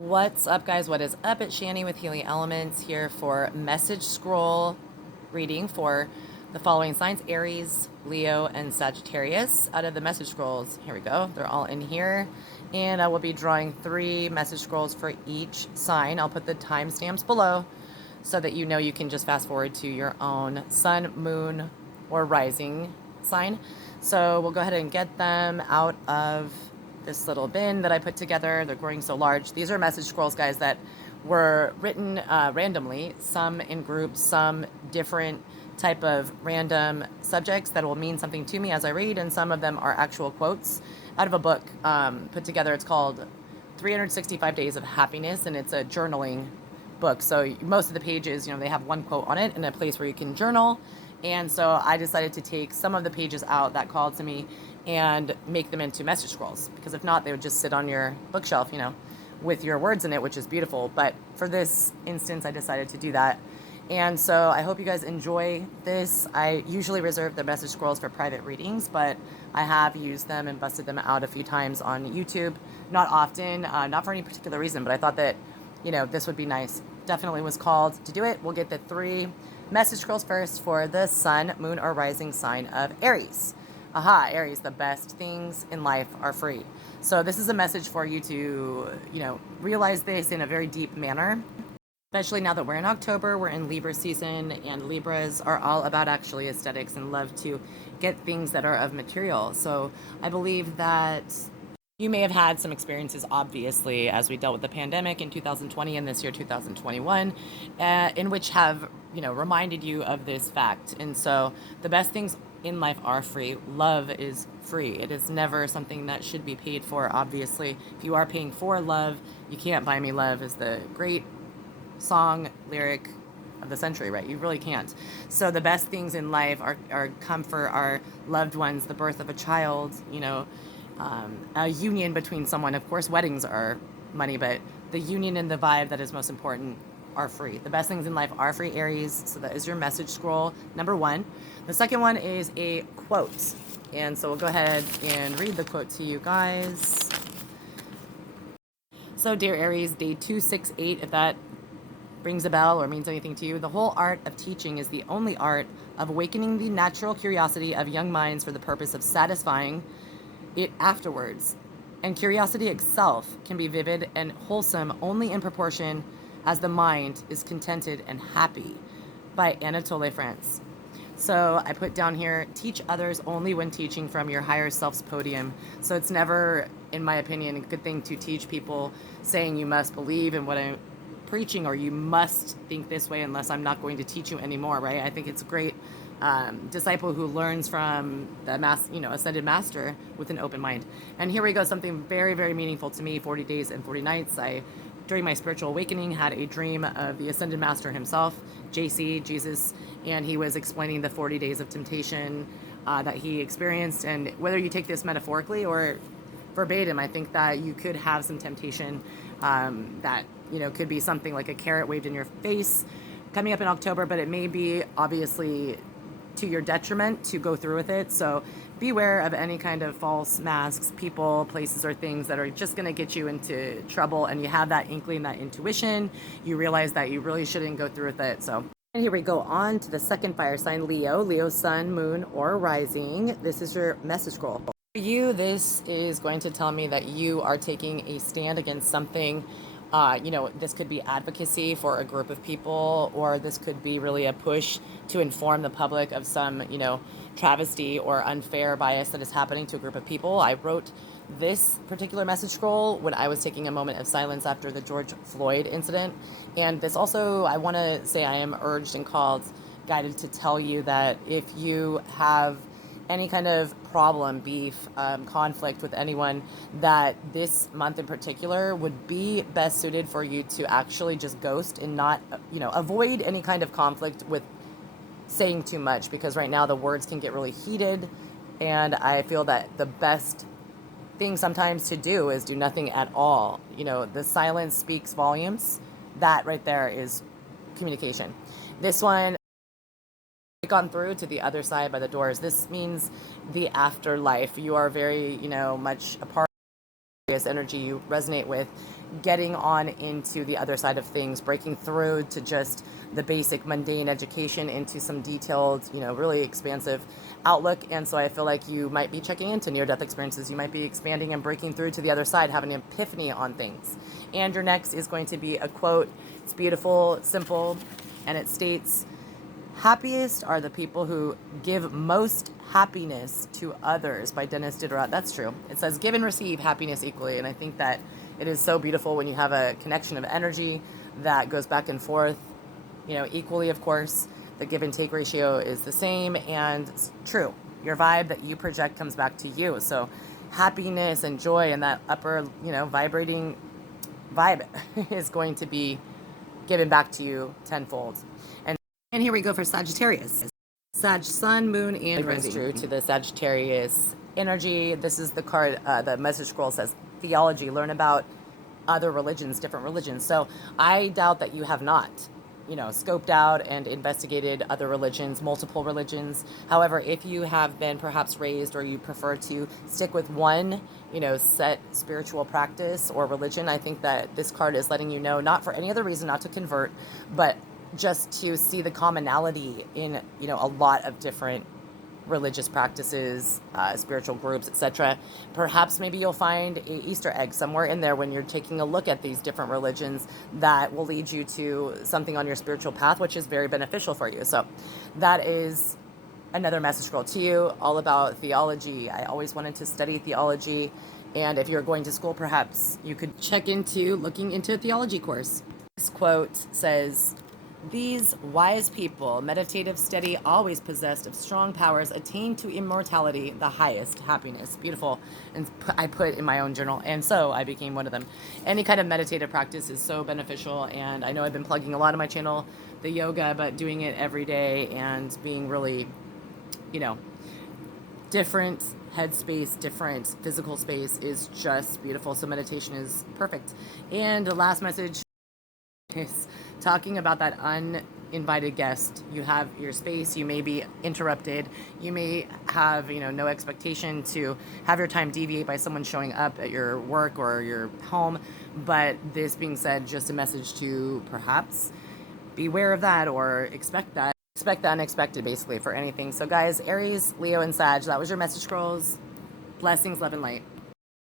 What's up, guys? What is up? It's Shani with Healing Elements here for message scroll reading for the following signs: Aries, Leo, and Sagittarius. Out of the message scrolls, here we go. They're all in here. And I will be drawing 3 message scrolls for each sign. I'll put the timestamps below so that you know you can just fast forward to your own sun, moon, or rising sign. So we'll go ahead and get them out of this little bin that I put together. They're growing so large. These are message scrolls, guys, that were written randomly, some in groups, some different type of random subjects that will mean something to me as I read, and some of them are actual quotes out of a book put together. It's called 365 Days of Happiness, and it's a journaling book. So most of the pages, they have one quote on it and a place where you can journal. And so I decided to take some of the pages out that called to me and make them into message scrolls, because if not, they would just sit on your bookshelf, with your words in it, which is beautiful. But for this instance, I decided to do that. And so I hope you guys enjoy this. I usually reserve the message scrolls for private readings, but I have used them and busted them out a few times on YouTube. Not often, not for any particular reason, but I thought that, this would be nice. Definitely was called to do it. We'll get the 3 message scrolls first for the sun, moon, or rising sign of Aries. Aha, Aries, the best things in life are free. So this is a message for you to, realize this in a very deep manner. Especially now that we're in October, we're in Libra season, and Libras are all about actually aesthetics and love to get things that are of material. So I believe that you may have had some experiences, obviously, as we dealt with the pandemic in 2020 and this year, 2021, in which have, reminded you of this fact. And so the best things in life are free. Love is free. It is never something that should be paid for, obviously. If you are paying for love, you can't buy me love is the great song lyric of the century, right? You really can't. So the best things in life are comfort, are loved ones, the birth of a child, a union between someone. Of course, weddings are money, but the union and the vibe that is most important are free. The best things in life are free, Aries. So that is your message scroll number 1. The second one is a quote. And so we'll go ahead and read the quote to you guys. So, dear Aries, day 268, if that rings a bell or means anything to you, the whole art of teaching is the only art of awakening the natural curiosity of young minds for the purpose of satisfying it afterwards. And curiosity itself can be vivid and wholesome only in proportion as the mind is contented and happy. By Anatole France. So I put down here, teach others only when teaching from your higher self's podium. So it's never, in my opinion, a good thing to teach people saying you must believe in what I'm preaching, or you must think this way unless I'm not going to teach you anymore, right? I think it's a great disciple who learns from the ascended master with an open mind. And here we go, something very, very meaningful to me. 40 days and 40 nights. During my spiritual awakening, had a dream of the ascended master himself, JC, Jesus, and he was explaining the 40 days of temptation that he experienced. And whether you take this metaphorically or verbatim, I think that you could have some temptation that, could be something like a carrot waved in your face coming up in October, but it may be obviously to your detriment to go through with it. So beware of any kind of false masks, people, places, or things that are just going to get you into trouble. And you have that inkling, that intuition, you realize that you really shouldn't go through with it. So, and here we go on to the second fire sign, Leo. Leo, sun, moon, or rising. This is your message scroll. For you, this is going to tell me that you are taking a stand against something. This could be advocacy for a group of people, or this could be really a push to inform the public of some, travesty or unfair bias that is happening to a group of people. I wrote this particular message scroll when I was taking a moment of silence after the George Floyd incident. And this also, I want to say I am urged and called, guided to tell you that if you have any kind of problem, beef, conflict with anyone, that this month in particular would be best suited for you to actually just ghost and not, avoid any kind of conflict with saying too much, because right now the words can get really heated. And I feel that the best thing sometimes to do is do nothing at all. The silence speaks volumes. That right there is communication. This one, gone through to the other side by the doors. This means the afterlife. You are very, much a part of this energy you resonate with. getting on into the other side of things, breaking through to just the basic mundane education into some detailed, really expansive outlook. And so I feel like you might be checking into near-death experiences. You might be expanding and breaking through to the other side, having an epiphany on things. And your next is going to be a quote. It's beautiful, simple, and it states, "Happiest are the people who give most happiness to others," by Dennis Diderot. That's true. It says, "Give and receive happiness equally." And I think that it is so beautiful when you have a connection of energy that goes back and forth, equally, of course. The give and take ratio is the same, and it's true. Your vibe that you project comes back to you. So happiness and joy and that upper, vibrating vibe is going to be given back to you tenfold. And here we go for Sagittarius. Sag, Sun, Moon, and Rising. True to the Sagittarius energy. This is the card, the message scroll says theology, learn about other religions, different religions. So I doubt that you have not, scoped out and investigated other religions, multiple religions. However, if you have been perhaps raised or you prefer to stick with one, set spiritual practice or religion, I think that this card is letting you know, not for any other reason, not to convert, but just to see the commonality in, a lot of different religious practices, spiritual groups, etc. Perhaps maybe you'll find a Easter egg somewhere in there when you're taking a look at these different religions that will lead you to something on your spiritual path, which is very beneficial for you. So that is another message scroll to you, all about theology. I always wanted to study theology, and if you're going to school, perhaps you could check into looking into a theology course. This quote says, "These wise people, meditative, steady, always possessed of strong powers, attain to immortality, the highest happiness." Beautiful. And I put in my own journal, and so I became one of them. Any kind of meditative practice is so beneficial, and I know I've been plugging a lot of my channel, the yoga, but doing it every day and being really, different headspace, different physical space is just beautiful. So meditation is perfect. And the last message is talking about that uninvited guest. You have your space, you may be interrupted, you may have, no expectation to have your time deviate by someone showing up at your work or your home. But this being said, just a message to perhaps beware of that or expect the unexpected, basically, for anything. So guys, Aries, Leo, and Sag, that was your message scrolls. Blessings, love, and light.